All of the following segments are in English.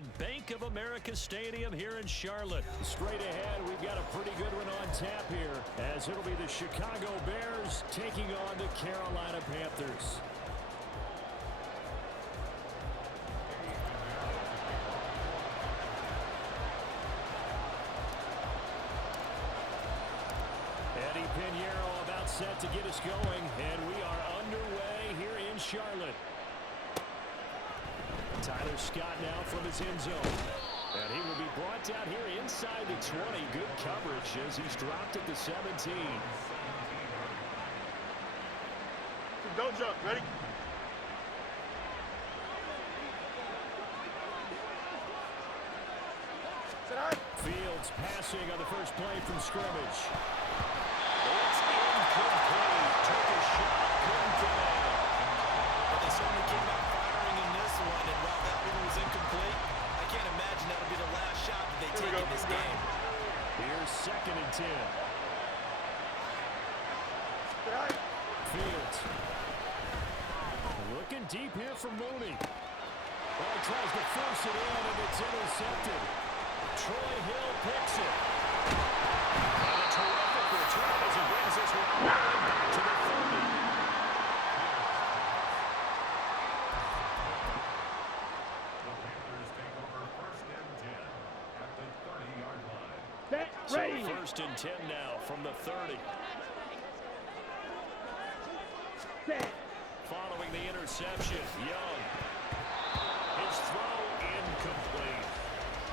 and Bank of America Stadium here in Charlotte. Straight ahead, we've got a pretty good one on tap here, as it'll be the Chicago Bears taking on the Carolina Panthers. Eddie Pinheiro about set to get us going, and we are underway here in Charlotte. Tyler Scott now from his end zone. And he will be brought down here inside the 20. Good coverage as he's dropped at the 17. Don't jump. Ready? Fields passing on the first play from scrimmage. It's incomplete. Took a shot. Couldn't get it. But they certainly came out firing in this one. And while that one was incomplete, I can't imagine that'll be the last shot that they take in this game. Here's 2nd and 10. Fields. Looking deep here for Mooney. Well, he tries to force it in, and it's intercepted. Troy Hill picks it. And a terrific return as he brings this one back to the 30. The Panthers take over 1st and 10 at the 30-yard line. So 1st and 10 now from the 30. Following the interception, Young. His throw incomplete.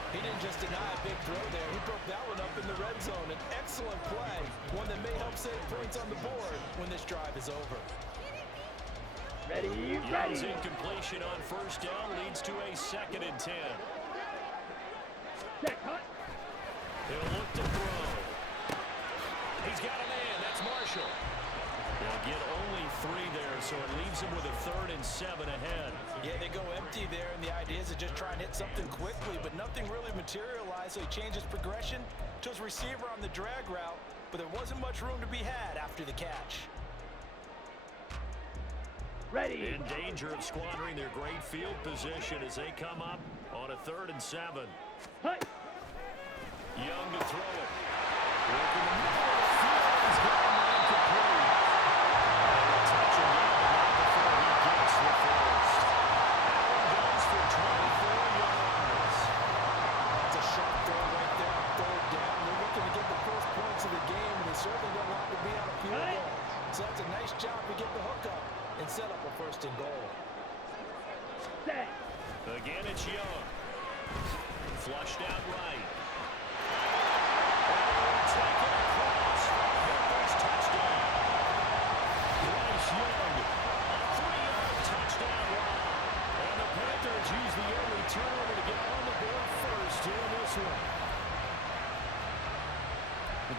He didn't just deny a big throw there. He broke that one up in the red zone. An excellent play. One that may help save points on the board when this drive is over. Young's incompletion on 1st down leads to a 2nd and 10. He'll look to throw. He's got a man. That's Marshall. They'll get only 3 there, so it leaves him with a 3rd and 7 ahead. Yeah, they go empty there, and the idea is to just try and hit something quickly, but nothing really materialized, so he changes progression to his receiver on the drag route, but there wasn't much room to be had after the catch. In danger of squandering their great field position as they come up on a 3rd and 7. Young to throw it. Working the middle of the field. He's got him incomplete. Touch him down before he gets the first. Allen goes for 24 yards. That's a sharp throw right there on 3rd down. They're looking to get the first points of the game, and they certainly don't want to be on a field goal. So that's a nice job to get the hook up and set up a 1st and goal. Again, it's Young. Flushed out right. Taken across for Panthers touchdown. Bryce Young, a 3-yard touchdown run. And the Panthers use the early turnover to get on the board first here in this one.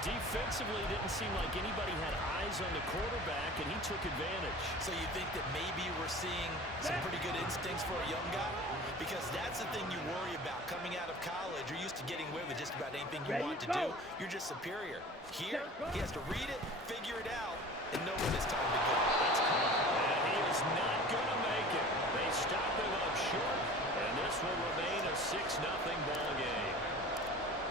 Defensively, it didn't seem like anybody had eyes on the quarterback, and he took advantage. So you think that maybe we're seeing some pretty good instincts for a young guy? Because that's the thing you worry about coming out of college. You're used to getting away with just about anything you want to do. You're just superior. Here, he has to read it, figure it out, and know when it's time to go. And he is not going to make it. They stop him up short, and this will remain a 6-0 ball game.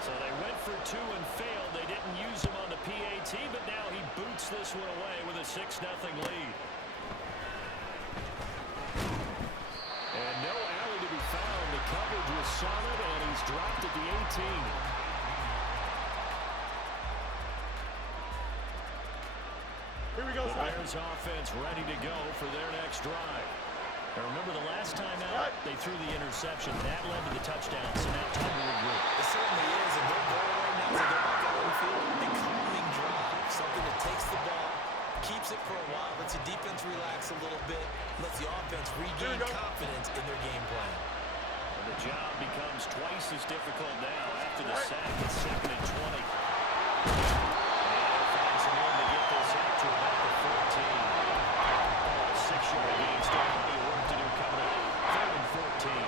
So they went for 2 and failed. They didn't use him on the PAT, but now he boots this one away with a 6-0 lead. And no alley to be found. The coverage was solid, and he's dropped at the 18. Here we go, The Bears offense ready to go for their next drive. Now remember, the last time out, they threw the interception. That led to the touchdown, so now time to regroup. It certainly is, and their goal right now is to go back out on the field. A calming drive, something that takes the ball, keeps it for a while, lets the defense relax a little bit, lets the offense regain confidence in their game plan. And the job becomes twice as difficult now after the sack. It's 2nd and 20. And finds some room to get this out to about the 14. A 6-yard gain. Still plenty of work to do coming up. 3rd and 14.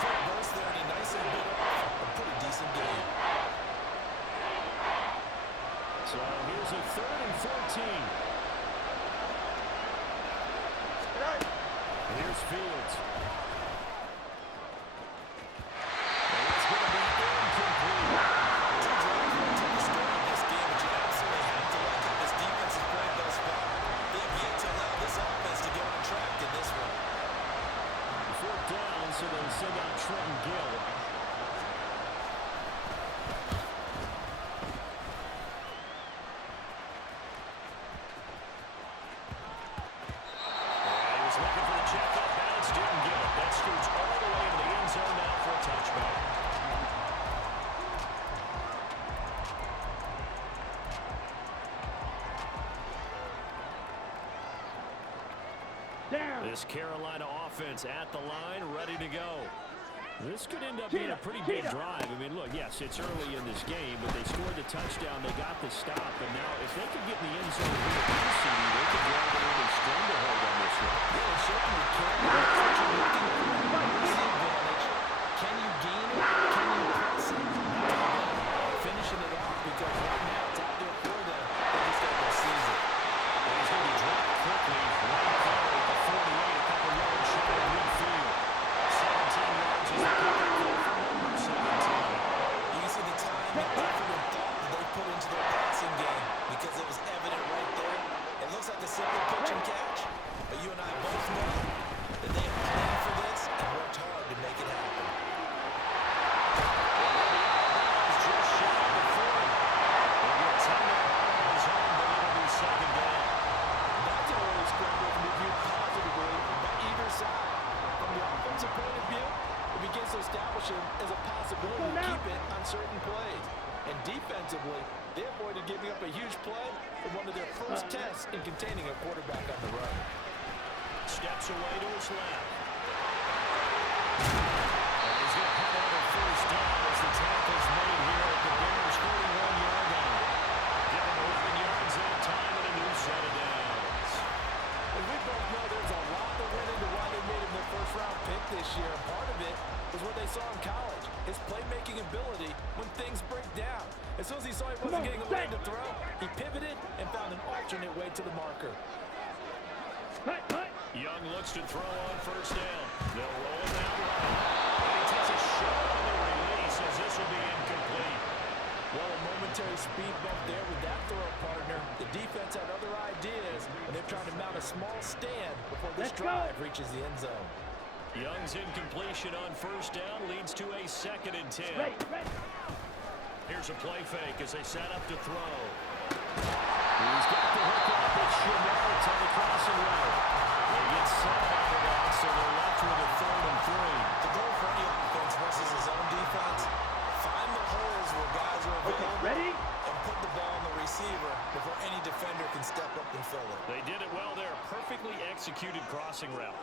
Quick burst there, and he nicely bit off a pretty decent game. So here's a 3rd and 14. Here's Fields. about Trenton Gill. He was looking for the checkup bounce, didn't get it. That scoots all the way to the end zone now for a touchback. This Carolina offense at the line, ready to go. This could end up being a pretty big drive. I mean, look, yes, it's early in this game, but they scored the touchdown. They got the stop. And now, if they could get in the end zone here at UCD, they could grab a really stranglehold on this one. Yeah, they certainly can. That's what you're looking for. What's the advantage? Can you gain it? Can you press it? Finishing it off, because right now it's out there for them. They just got to seize it. And he's going to be dropped quickly right there at the 48, a couple yards shy of midfield. 17 yards is the pickup there for number 17. You can see the time and effort and thought that they put into their passing game, because it was evident right there. It looks like a simple pitch and catch, but you and I both know that they have planned for this and worked hard to make it happen. It's just shy of the 40. They'll get 10 yards on his own, but it'll be second down. That's an early scramble can be viewed positively by either side. From the offensive point of view, it begins to establish him as a possibility to keep it on certain plays. And defensively, they avoided giving up a huge play in one of their first tests in containing a quarterback on the run. Steps away to his left. And he's going to have another first down as the tackle's made here at the Bears' 31-yard line. Give him 11 yards that time and a new set of downs. And we both know there's a lot that went into why they made him their first-round pick this year. And part of it was what they saw in college, his playmaking ability when things break down. As soon as he saw he wasn't getting a lane to throw, he pivoted and found an alternate way to the marker. Young looks to throw on first down. They'll roll him out right. And he takes a shot on the release as this will be incomplete. Well, a momentary speed bump there with that throw partner. The defense had other ideas, and they're trying to mount a small stand before this drive reaches the end zone. Young's incompletion on first down leads to a 2nd and 10. Here's a play fake as they set up to throw. He's got the hook off with Shenault on the crossing route. They get set out of that, so they're left with a 3rd and 3. The goal for any offense versus his own defense, find the holes where guys are available and put the ball on the receiver before any defender can step up and fill it. They did it well there. Perfectly executed crossing route.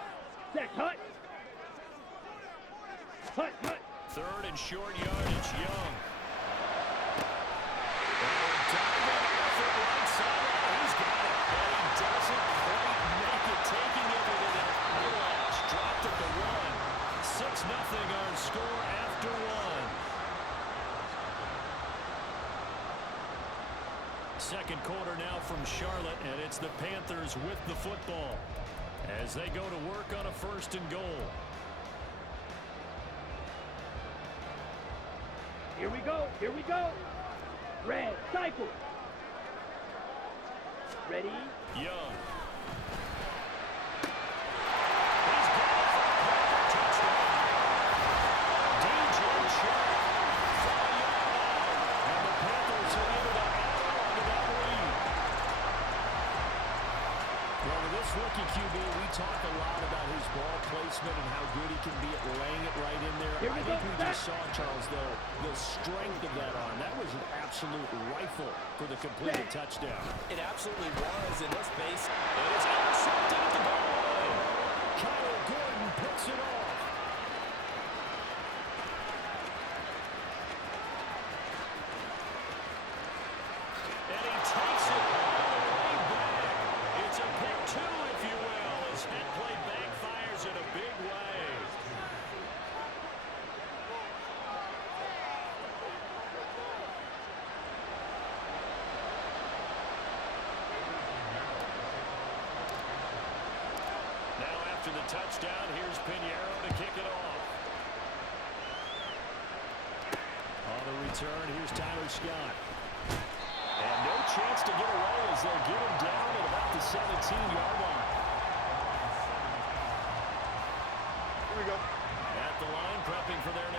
3rd and short yardage, Young. He's got it, but he doesn't quite make it. Taking it into that eyelash, dropped at the 1. 6-0 our score after 1. Second quarter now from Charlotte, and it's the Panthers with the football as they go to work on a 1st and goal. Here we go. Here we go. Red, cycle. Ready? Young. He's got it for a touchdown. DJ Chark. And the Panthers are able to add on to that lead. Well, with this rookie QB, we talk a lot about his ball placement and how good he can be at laying it right in there. I think we just saw, Charles, though, the strength of that arm. That was an absolute rifle for the completed touchdown. It absolutely was, and let's face it. And it's intercepted at the goal line. Kyle Gordon picks it off. And he takes it all the way back. It's a pick 2, if you will, as that play backfires in a big way. Now after the touchdown, here's Pinheiro to kick it off. On the return, here's Tyler Scott. And no chance to get away as they'll get him down at about the 17-yard line. Here we go. At the line,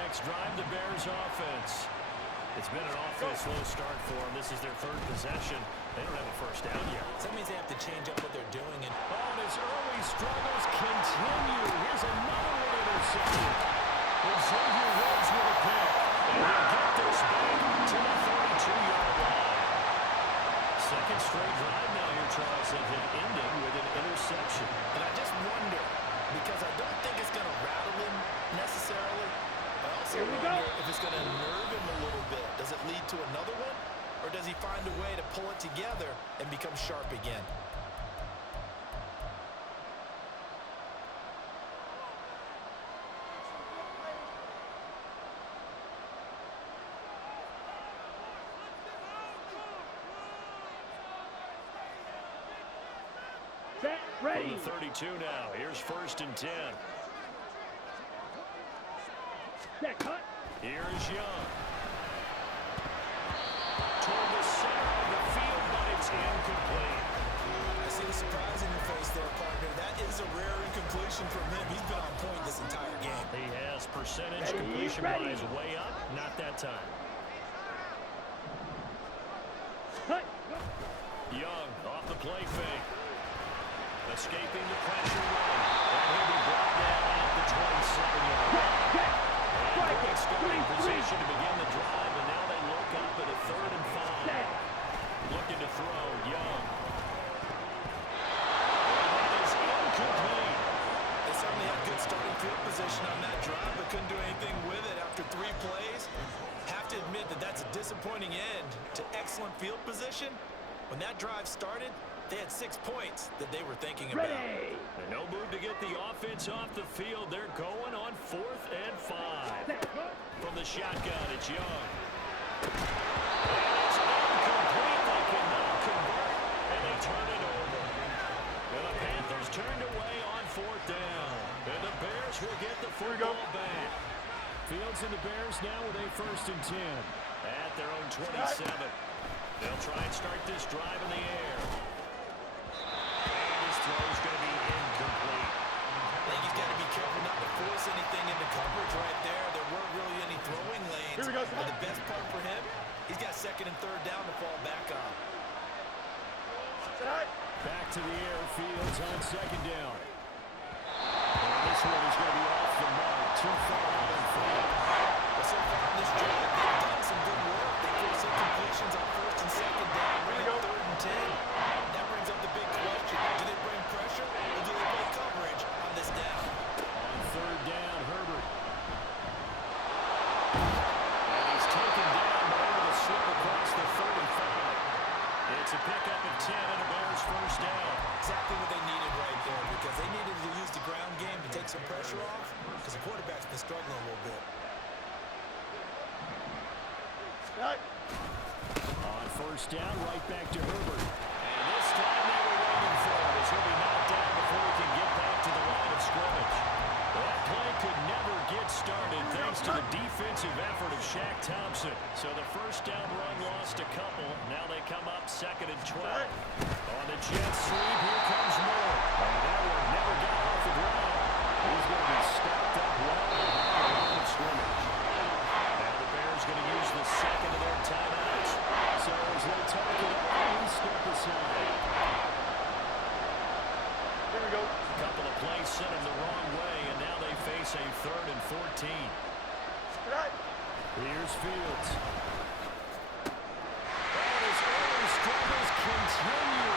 next drive, the Bears offense. It's been an awfully slow start for them. This is their third possession. They don't have a first down yet. So that means they have to change up what they're doing. And And his early struggles continue. Here's another one intercepted. Xavier Rhodes with a pick. And he'll get this back to the 32-yard line. Second straight drive now here, Charles, that have ended with an interception. And I just wonder, because I don't think it's going to rattle him necessarily. I also wonder if it's going to nerve him a little bit. Does it lead to another one? Or does he find a way to pull it together and become sharp again? Set, ready. From the 32 now. Here's 1st and 10. Set, cut. Here's Young. Toward the center of the field, but it's incomplete. I see the surprise in your face there, partner. That is a rare incompletion from him. He's been on point this entire game. He has percentage Ready, completion-wise way up. Not that time. Cut. Young off the play fake. Escaping the pressure run. And he'll be brought down at the 27-yard line. And good starting position to begin the drive, and now they look up at a 3rd and 5. Looking to throw, Young. And that is incomplete. They certainly had good starting field position on that drive, but couldn't do anything with it after 3 plays. Have to admit that that's a disappointing end to excellent field position. When that drive started, they had 6 points that they were thinking about. Ready. And no move to get the offense off the field. They're going on 4th and 5. Set, cut. From the shotgun, it's Young. And it's incomplete. They cannot convert, and they turn it over. And the Panthers turned away on 4th down. And the Bears will get the football back. Fields and the Bears now with a 1st and 10 at their own 27. They'll try and start this drive in the air. And his throw's going to be incomplete. I think he's got to be careful not to force anything into coverage right there. There weren't really any throwing lanes. Here we go, But the best part for him, he's got 2nd and 3rd down to fall back on. Set. Back to the air, Fields on 2nd down. And this one is going to be off the mark. Too far out in front. Well, so far in this drive, they've done some good work. They forced incompletions on 1st and 2nd down, bring up 3rd and 10. That brings up the big question. Do they bring pressure, or do they play coverage on this down? On 3rd down, Herbert. And he's taken down, but able to slip across the 35. It's a pickup of 10 and a Bears 1st down. Exactly what they needed right there, because they needed to use the ground game to take some pressure off, because the quarterback's been struggling a little bit. Set. On 1st down, right back to Herbert. And this time they were waiting for it as he'll be knocked down before he can get back to the line of scrimmage. That play could never get started thanks to the defensive effort of Shaq Thompson. So the 1st down run lost a couple. Now they come up 2nd and 12. On the jet sweep, here comes Moore. And that one never got off the ground. He's going to be stopped up well behind the line of scrimmage. Now the Bears going to use the 2nd of their timeouts. So as they talk it over, we step aside. Here we go. A couple of plays sent them the wrong way, and now they face a 3rd and 14. Set. Here's Fields. And his early struggles continue